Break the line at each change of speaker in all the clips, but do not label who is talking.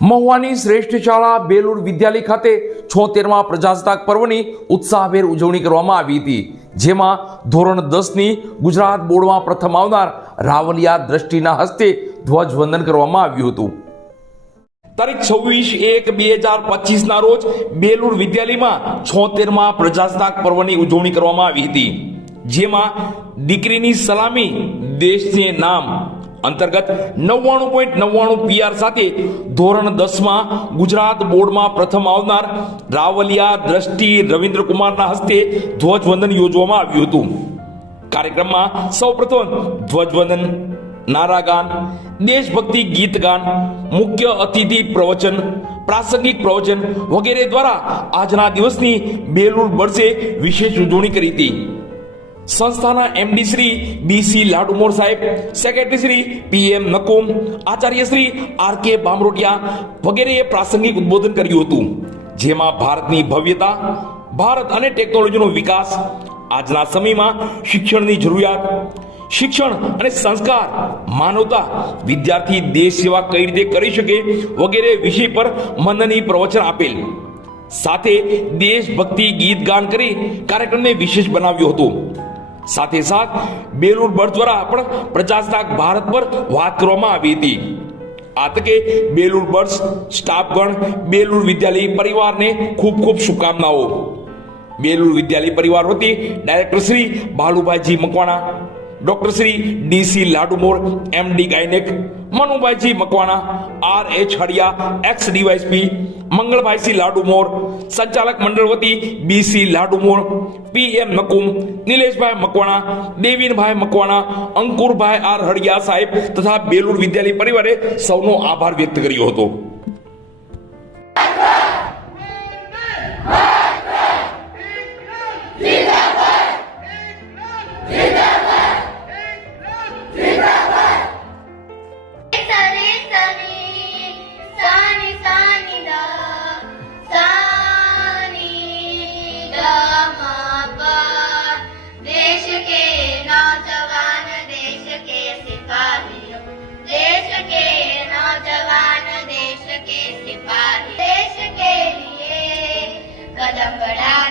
મહુવાની શ્રેષ્ઠ શાળા બેલુર વિદ્યાલય ખાતે છોતેરમાં પ્રજાસત્તાક પર્વની ઉત્સાહભેર ઉજવણી કરવામાં આવી હતી, જેમાં ધોરણ દસની ગુજરાત બોર્ડમાં પ્રથમ આવનાર રાવલિયા દ્રષ્ટિના હસ્તે ધ્વજવંદન કરવામાં આવ્યું હતું. તારીખ છવ્વીસ એક બે હજાર પચીસના રોજ બેલુર વિદ્યાલયમાં છોતેરમાં પ્રજાસત્તાક પર્વની ઉજવણી કરવામાં આવી હતી, જેમાં દીકરીની સલામી દેશને નામ અંતર્ગત નવ્વાણું પોઈન્ટ નવ્વાણું પીઆર સાથે ધોરણ દસમાં ગુજરાત બોર્ડમાં પ્રથમ આવનાર રાવલિયા દ્રષ્ટિ રવિન્દ્રકુમારના હસ્તે ધ્વજવંદન યોજવામાં આવ્યું હતું. કાર્યક્રમમાં સૌપ્રથમ ધ્વજવંદન, નારાગાન, દેશભક્તિ ગીત ગાન મુખ્ય અતિથિ પ્રવચન, પ્રાસંગિક પ્રવચન વગેરે દ્વારા આજના દિવસની બેલુર બર્સે વિશેષ ઉજવણી કરી હતી. સંસ્થાના એમડી શ્રી બીસી લાડુમોર સાહેબ secretary Shri PM Nakum, Acharya Shri R K બામરોટિયા વગેરેએ પ્રાસંગિક ઉદ્બોધન કર્યું હતું, જેમાં ભારતની ભવ્યતા, ભારત અને ટેકનોલોજીનો વિકાસ, આજના સમયમાં શિક્ષણની જરૂરિયાત, શિક્ષણ અને સંસ્કાર, માનવતા, વિદ્યાર્થી દેશ સેવા કઈ રીતે કરી શકે વગેરે વિષય પર મનની પ્રવચન આપેલ. સાથે દેશભક્તિ ગીત ગાન કરી કાર્યક્રમને વિશેષ બનાવ્યો હતો. સાથે સાથ બેલુર બર્થ દ્વારા પણ પ્રજાસત્તાક ભારત પર વાત કરવામાં આવી હતી. આ તકે બેલુર બર્સ સ્ટાફગણ બેલુર વિદ્યાલય પરિવારને ખૂબ ખૂબ શુભકામનાઓ. બેલુર વિદ્યાલય પરિવાર વતી director Shri Balubhaiji Makwana doctor Shri DC Ladumor, MD gynaec, Manubhaiji Makwana R H Hadiya ex DYSP Mangalbhai C Ladumor, સંચાલક મંડળ વતી BC Ladumor, PM Nakum, Nileshbhai Makwana, Devinbhai Makwana, Ankurbhai R Hadiya સાહેબ તથા બેલુર વિદ્યાલય પરિવારે સૌનો આભાર વ્યક્ત કર્યો હતો.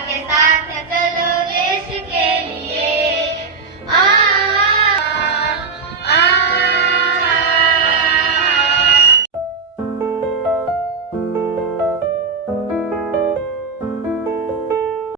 के साथ